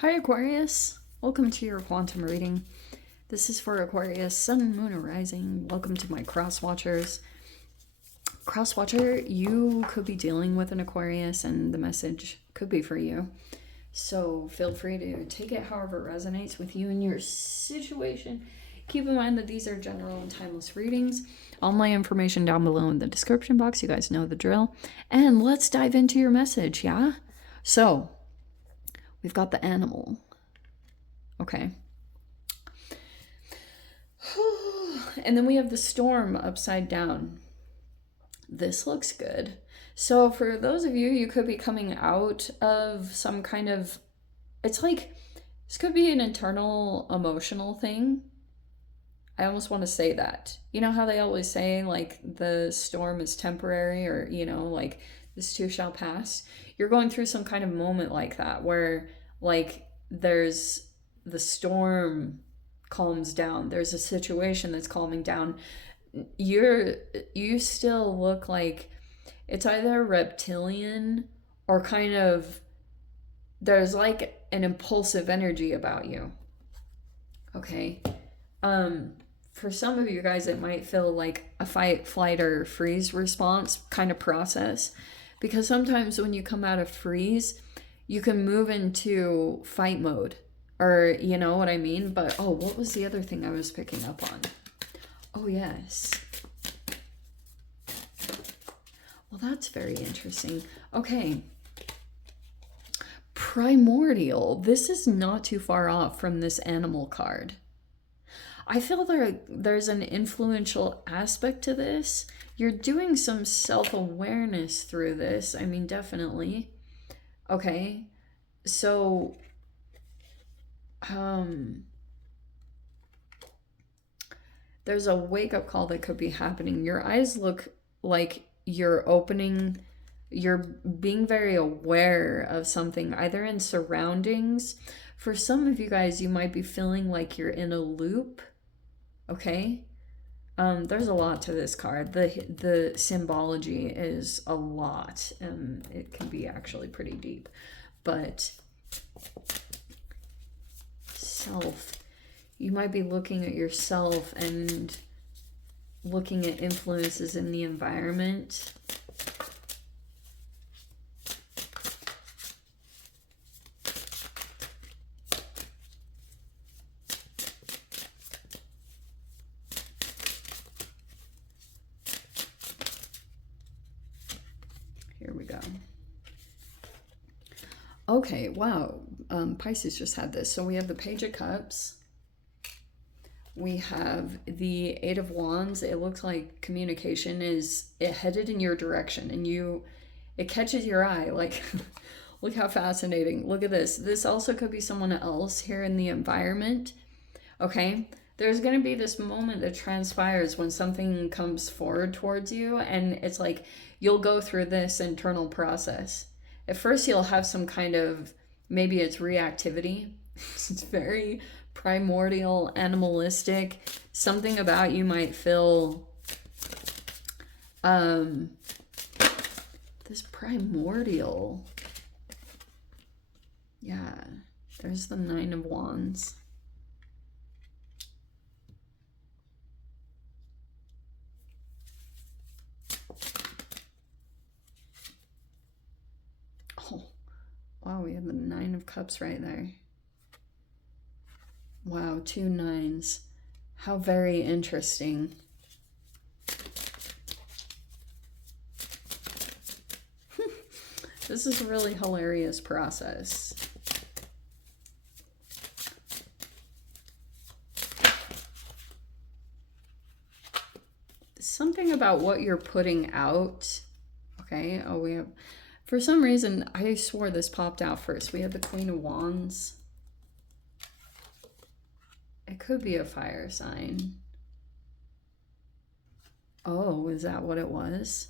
Hi Aquarius, welcome to your quantum reading. This is for Aquarius, Sun, Moon, or Rising. Welcome to my cross watchers. Cross watcher, you could be dealing with an Aquarius and the message could be for you. So feel free to take it however it resonates with you and your situation. Keep in mind that these are general and timeless readings. All my information down below in the description box. You guys know the drill. And let's dive into your message, yeah? So, we've got the animal. Okay. And then we have the storm upside down. This looks good. So for those of you, you could be coming out of some kind of, it's like, this could be an internal emotional thing. I almost want to say that. You know how they always say, like, the storm is temporary, or, you know, like, this too shall pass? You're going through some kind of moment like that where, like, there's the storm calms down. There's a situation that's calming down. You still look like it's either reptilian or kind of, there's like an impulsive energy about you. Okay. For some of you guys, it might feel like a fight, flight, or freeze response kind of process, because sometimes when you come out of freeze, you can move into fight mode, or you know what I mean? But, oh, what was the other thing I was picking up on? Oh, yes. Well, that's very interesting. Okay. Primordial. This is not too far off from this animal card. I feel there's an influential aspect to this. You're doing some self-awareness through this. I mean, definitely. Okay. So, there's a wake-up call that could be happening. Your eyes look like you're opening, you're being very aware of something, either in surroundings. For some of you guys, you might be feeling like you're in a loop. Okay. There's a lot to this card. The symbology is a lot, and it can be actually pretty deep. But self, you might be looking at yourself and looking at influences in the environment. Here we go. Okay, wow. Pisces just had this. So we have the Page of Cups. We have the Eight of Wands. It looks like communication is headed in your direction, and it catches your eye. Like, look how fascinating. Look at this. This also could be someone else here in the environment. Okay. There's going to be this moment that transpires when something comes forward towards you, and it's like you'll go through this internal process. At first, you'll have some kind of, maybe it's reactivity. It's very primordial, animalistic. Something about you might feel this primordial. Yeah, there's the Nine of Wands. Oh, wow, we have the Nine of Cups right there. Wow, 2 nines. How very interesting. This is a really hilarious process. Something about what you're putting out. Okay, oh, we have, for some reason, I swore this popped out first. We have the Queen of Wands. It could be a fire sign. Oh, is that what it was?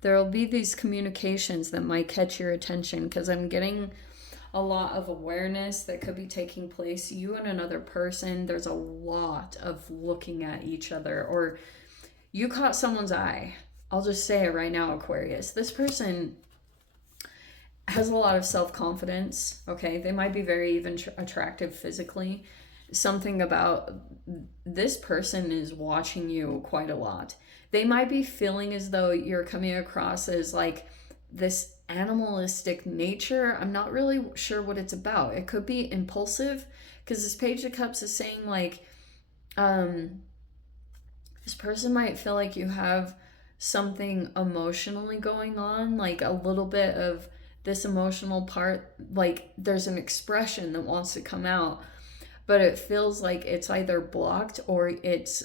There'll be these communications that might catch your attention, because I'm getting a lot of awareness that could be taking place. You and another person, there's a lot of looking at each other, or you caught someone's eye. I'll just say it right now, Aquarius. This person has a lot of self-confidence, okay? They might be very even attractive physically. Something about this person is watching you quite a lot. They might be feeling as though you're coming across as like this animalistic nature. I'm not really sure what it's about. It could be impulsive, because this Page of Cups is saying like, this person might feel like you have something emotionally going on, like a little bit of this emotional part, like there's an expression that wants to come out, but it feels like it's either blocked or it's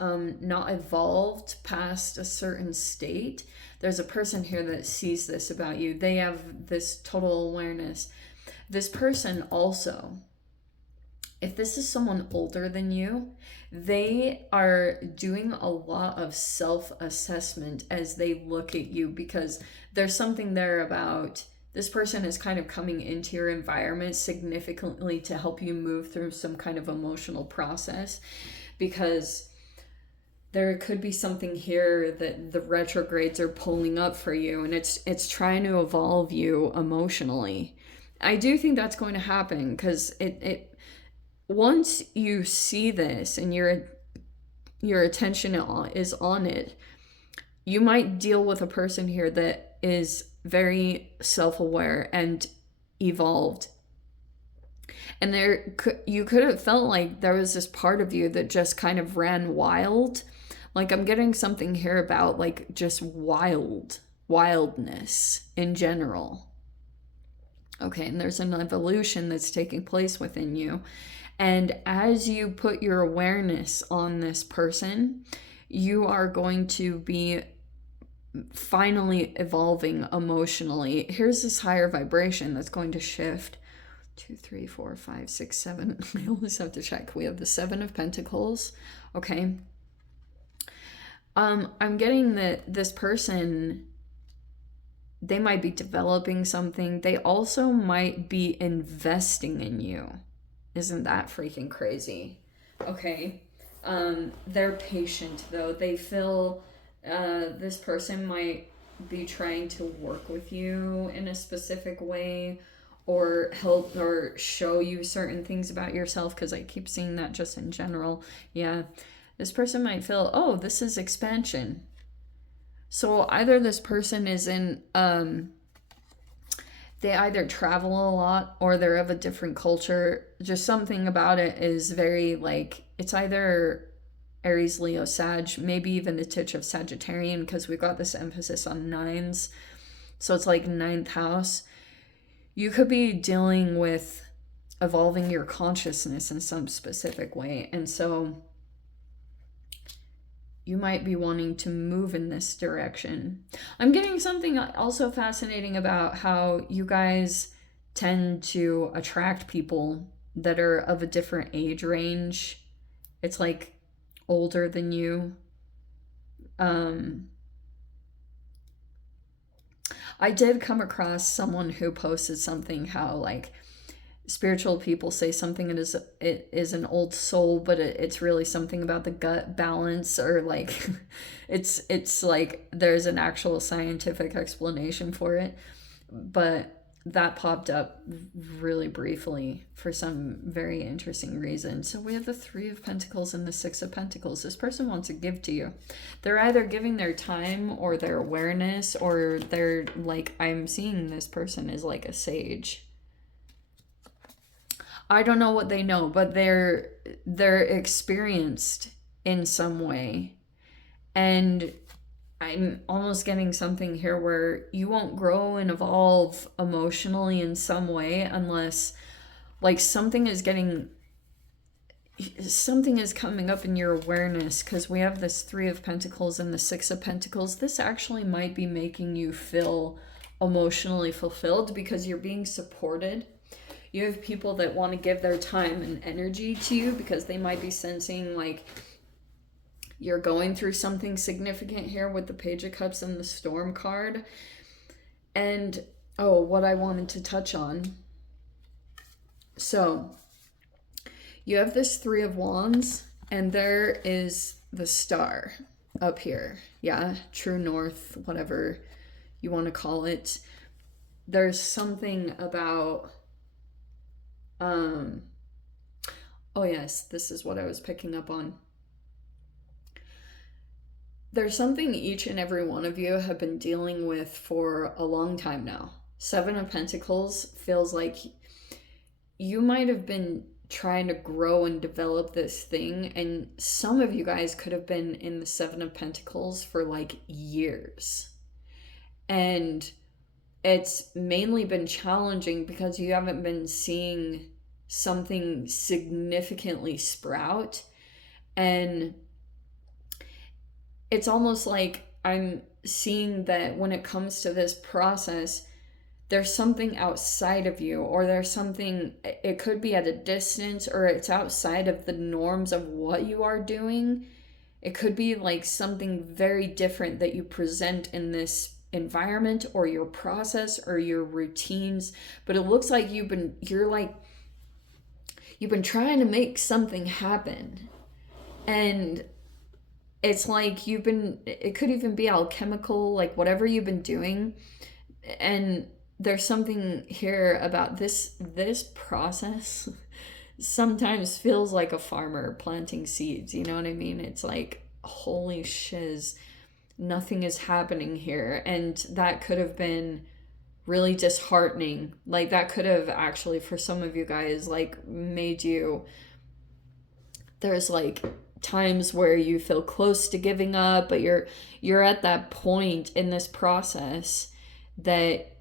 not evolved past a certain state. There's a person here that sees this about you. They have this total awareness. This person also, if this is someone older than you, they are doing a lot of self-assessment as they look at you, because there's something there about this person is kind of coming into your environment significantly to help you move through some kind of emotional process, because there could be something here that the retrogrades are pulling up for you, and it's trying to evolve you emotionally. I do think that's going to happen, because it once you see this and your attention is on it, you might deal with a person here that is very self-aware and evolved. And you could have felt like there was this part of you that just kind of ran wild. Like I'm getting something here about like just wildness in general. Okay, and there's an evolution that's taking place within you. And as you put your awareness on this person, you are going to be finally evolving emotionally. Here's this higher vibration that's going to shift. 2, 3, 4, 5, 6, 7. I always have to check. We have the 7 of Pentacles. Okay. I'm getting that this person, they might be developing something. They also might be investing in you. Isn't that freaking crazy? Okay. They're patient though. They feel this person might be trying to work with you in a specific way, or help or show you certain things about yourself, because I keep seeing that just in general. Yeah. This person might feel, oh, this is expansion. So either this person is in, they either travel a lot or they're of a different culture. Just something about it is very like, it's either Aries, Leo, Sag, maybe even a touch of Sagittarian, because we've got this emphasis on 9s. So it's like 9th house. You could be dealing with evolving your consciousness in some specific way. And so you might be wanting to move in this direction. I'm getting something also fascinating about how you guys tend to attract people that are of a different age range. It's like older than you. I did come across someone who posted something how like spiritual people say something it is an old soul, but it's really something about the gut balance, or like it's like there's an actual scientific explanation for it. But that popped up really briefly for some very interesting reason. So we have the 3 of Pentacles and the 6 of Pentacles. This person wants to give to you. They're either giving their time or their awareness, or they're like, I'm seeing this person as like a sage. I don't know what they know, but they're experienced in some way. And I'm almost getting something here where you won't grow and evolve emotionally in some way unless like something is coming up in your awareness, because we have this 3 of Pentacles and the 6 of Pentacles. This actually might be making you feel emotionally fulfilled because you're being supported. You have people that want to give their time and energy to you because they might be sensing like you're going through something significant here with the Page of Cups and the Storm card. And, oh, what I wanted to touch on. So, you have this 3 of Wands, and there is the star up here. Yeah, true north, whatever you want to call it. there's something about, oh yes, this is what I was picking up on. There's something each and every one of you have been dealing with for a long time now. Seven of Pentacles feels like you might have been trying to grow and develop this thing, and some of you guys could have been in the Seven of Pentacles for like years. And it's mainly been challenging because you haven't been seeing something significantly sprout. And it's almost like I'm seeing that when it comes to this process, there's something outside of you, or there's something, it could be at a distance, or it's outside of the norms of what you are doing. It could be like something very different that you present in this environment, or your process, or your routines. But it looks like you've been trying to make something happen. And it's like it could even be alchemical, like whatever you've been doing. And there's something here about this process sometimes feels like a farmer planting seeds, you know what I mean? It's like, holy shiz, nothing is happening here. And that could have been really disheartening. Like that could have actually, for some of you guys, like made you, there's like times where you feel close to giving up, but you're at that point in this process that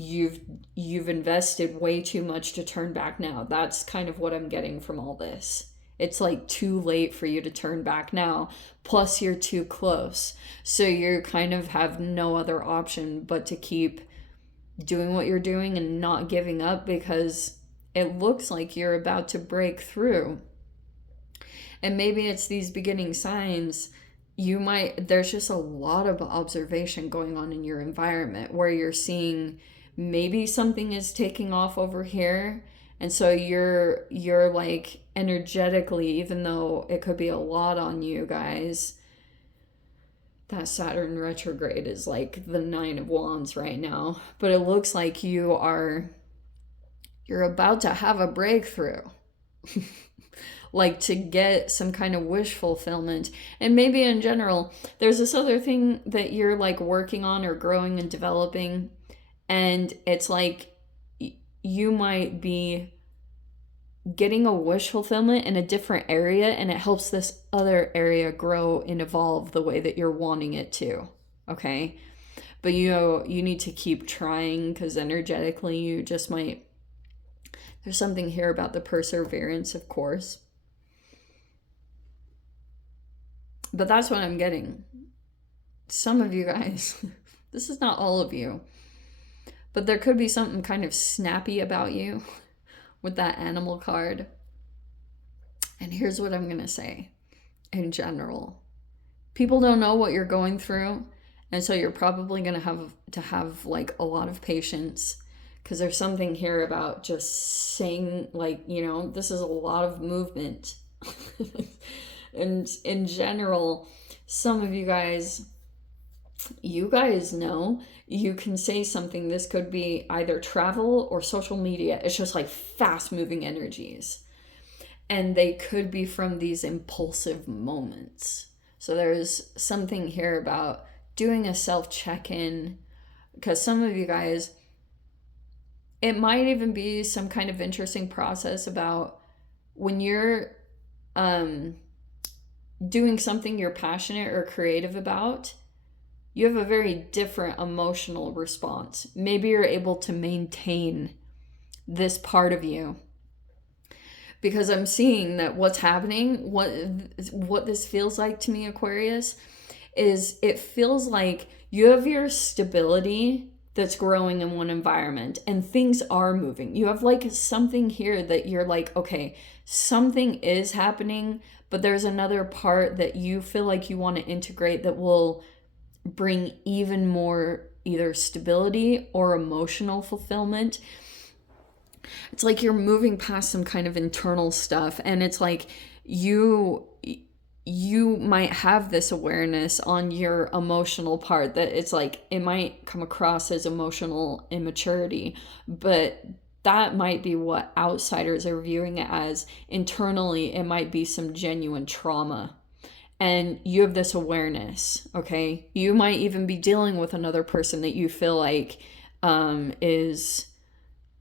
you've invested way too much to turn back now. That's kind of what I'm getting from all this. It's like too late for you to turn back now. Plus you're too close. So you kind of have no other option but to keep doing what you're doing and not giving up, because it looks like you're about to break through. And maybe it's these beginning signs. There's just a lot of observation going on in your environment where you're seeing maybe something is taking off over here. And so you're like energetically, even though it could be a lot on you guys, that Saturn retrograde is like the 9 of Wands right now. But it looks like you're about to have a breakthrough. Like to get some kind of wish fulfillment. And maybe in general, there's this other thing that you're like working on or growing and developing. And it's like you might be getting a wish fulfillment in a different area, and it helps this other area grow and evolve the way that you're wanting it to. Okay? But you need to keep trying, because energetically you just might, there's something here about the perseverance, of course. But that's what I'm getting. Some of you guys, this is not all of you, but there could be something kind of snappy about you with that animal card. And here's what I'm going to say in general. People don't know what you're going through, and so you're probably going to have like a lot of patience, because there's something here about just saying, like, you know, this is a lot of movement. And in general, some of you guys know, you can say something. This could be either travel or social media. It's just like fast moving energies. And they could be from these impulsive moments. So there's something here about doing a self check-in, because some of you guys, it might even be some kind of interesting process about when you're doing something you're passionate or creative about, you have a very different emotional response. Maybe you're able to maintain this part of you, because I'm seeing that what's happening, what this feels like to me, Aquarius, is it feels like you have your stability that's growing in one environment and things are moving. You have like something here that you're like, okay, something is happening, but there's another part that you feel like you want to integrate that will bring even more either stability or emotional fulfillment. It's like you're moving past some kind of internal stuff, and it's like you you might have this awareness on your emotional part that it's like it might come across as emotional immaturity, but that might be what outsiders are viewing it as. Internally, it might be some genuine trauma. And you have this awareness, okay? You might even be dealing with another person that you feel like is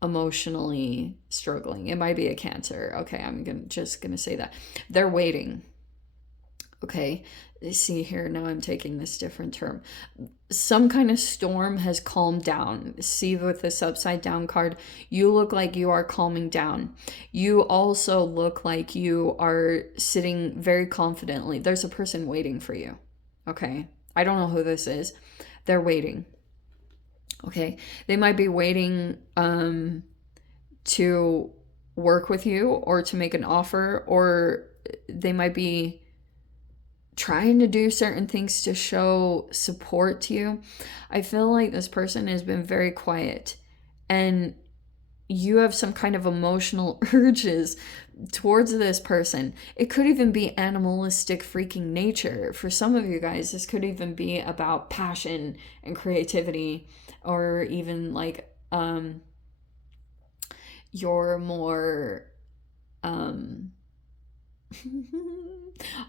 emotionally struggling. It might be a Cancer. Okay, just gonna say that. They're waiting. Okay, see here, now I'm taking this different term. Some kind of storm has calmed down. See, with this upside down card, you look like you are calming down. You also look like you are sitting very confidently. There's a person waiting for you. Okay, I don't know who this is. They're waiting. Okay, they might be waiting to work with you or to make an offer, or they might be trying to do certain things to show support to you. I feel like this person has been very quiet, and you have some kind of emotional urges towards this person. It could even be animalistic freaking nature. For some of you guys, this could even be about passion and creativity, or even like your more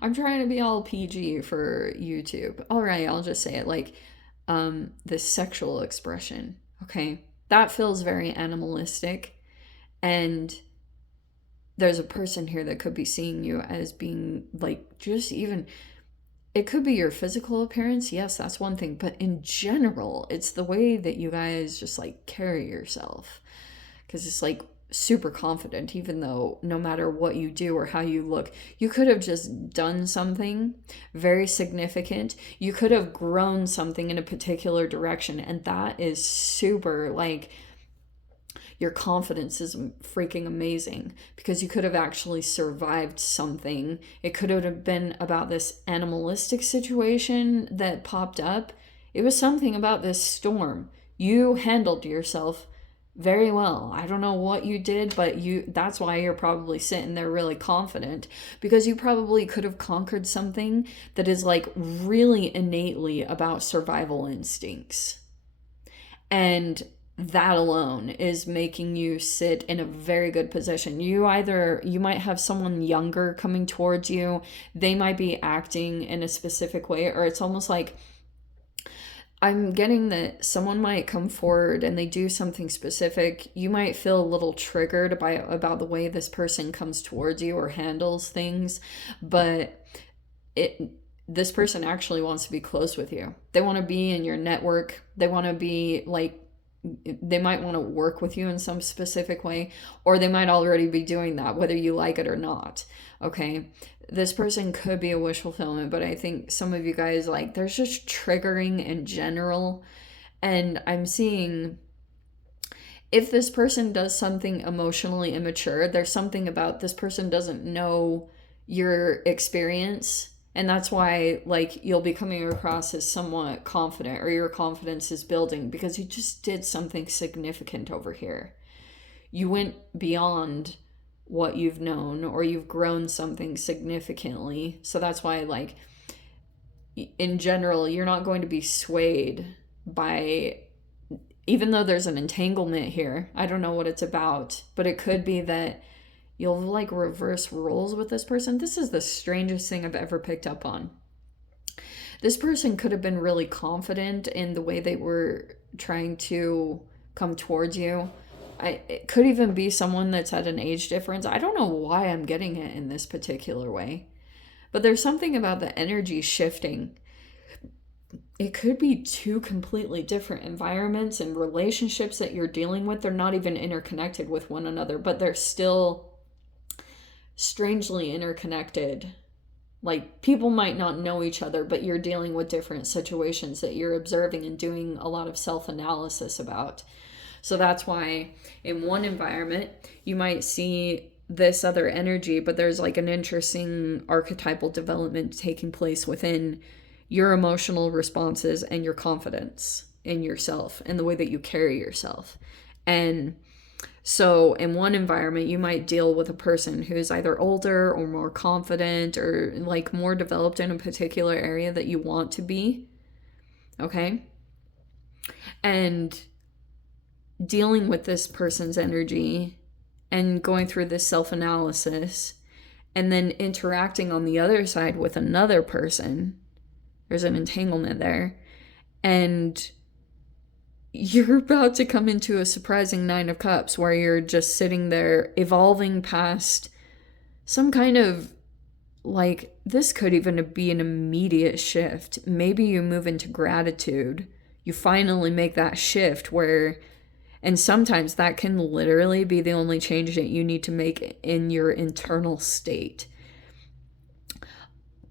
I'm trying to be all PG for YouTube. All right, I'll just say it like this sexual expression. Okay, that feels very animalistic, and there's a person here that could be seeing you as being like just even. It could be your physical appearance. Yes, that's one thing, but in general, it's the way that you guys just like carry yourself, because it's like super confident, even though no matter what you do or how you look, you could have just done something very significant. You could have grown something in a particular direction, and that is super like your confidence is freaking amazing because you could have actually survived something. It could have been about this animalistic situation that popped up. It was something about this storm. You handled yourself very well. I don't know what you did, but that's why you're probably sitting there really confident, because you probably could have conquered something that is like really innately about survival instincts. And that alone is making you sit in a very good position. You might have someone younger coming towards you. They might be acting in a specific way, or it's almost like I'm getting that someone might come forward and they do something specific. You might feel a little triggered about the way this person comes towards you or handles things, but this person actually wants to be close with you. They want to be in your network. They want to be like, they might want to work with you in some specific way, or they might already be doing that, whether you like it or not. Okay, this person could be a wish fulfillment, but I think some of you guys, like, there's just triggering in general. And I'm seeing if this person does something emotionally immature, there's something about this person doesn't know your experience. And that's why, like, you'll be coming across as somewhat confident, or your confidence is building because you just did something significant over here. You went beyond what you've known, or you've grown something significantly. So that's why, like, in general, you're not going to be swayed by, even though there's an entanglement here. I don't know what it's about, but it could be that you'll like reverse roles with this person. This is the strangest thing I've ever picked up on. This person could have been really confident in the way they were trying to come towards you. It could even be someone that's at an age difference. I don't know why I'm getting it in this particular way, but there's something about the energy shifting. It could be two completely different environments and relationships that you're dealing with. They're not even interconnected with one another, but they're still strangely interconnected. Like, people might not know each other, but you're dealing with different situations that you're observing and doing a lot of self-analysis about. So that's why in one environment you might see this other energy, but there's like an interesting archetypal development taking place within your emotional responses and your confidence in yourself and the way that you carry yourself. And So in one environment, you might deal with a person who's either older or more confident or like more developed in a particular area that you want to be. Okay? And dealing with this person's energy and going through this self-analysis and then interacting on the other side with another person. There's an entanglement there. And you're about to come into a surprising 9 of Cups where you're just sitting there evolving past some kind of, like, this could even be an immediate shift. Maybe you move into gratitude. You finally make that shift where, and sometimes that can literally be the only change that you need to make in your internal state.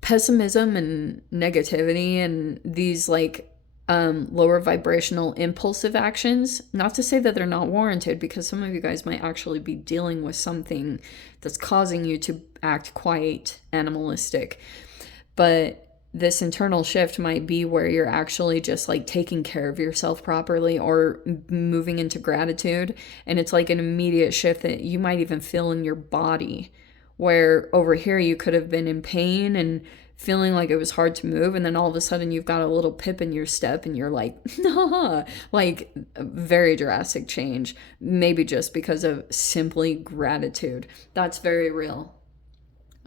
Pessimism and negativity and these like lower vibrational impulsive actions, not to say that they're not warranted, because some of you guys might actually be dealing with something that's causing you to act quite animalistic, but this internal shift might be where you're actually just like taking care of yourself properly or moving into gratitude, and it's like an immediate shift that you might even feel in your body, where over here you could have been in pain and feeling like it was hard to move, and then all of a sudden you've got a little pip in your step and you're like, nah, like a very drastic change, maybe just because of simply gratitude. That's very real.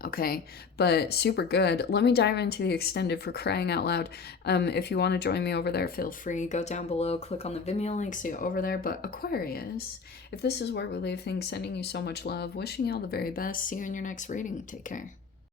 Okay, but super good. Let me dive into the extended, for crying out loud. If you want to join me over there, feel free. Go down below, click on the Vimeo link, see you over there. But Aquarius, if this is where we leave things, sending you so much love, wishing you all the very best. See you in your next reading. Take care.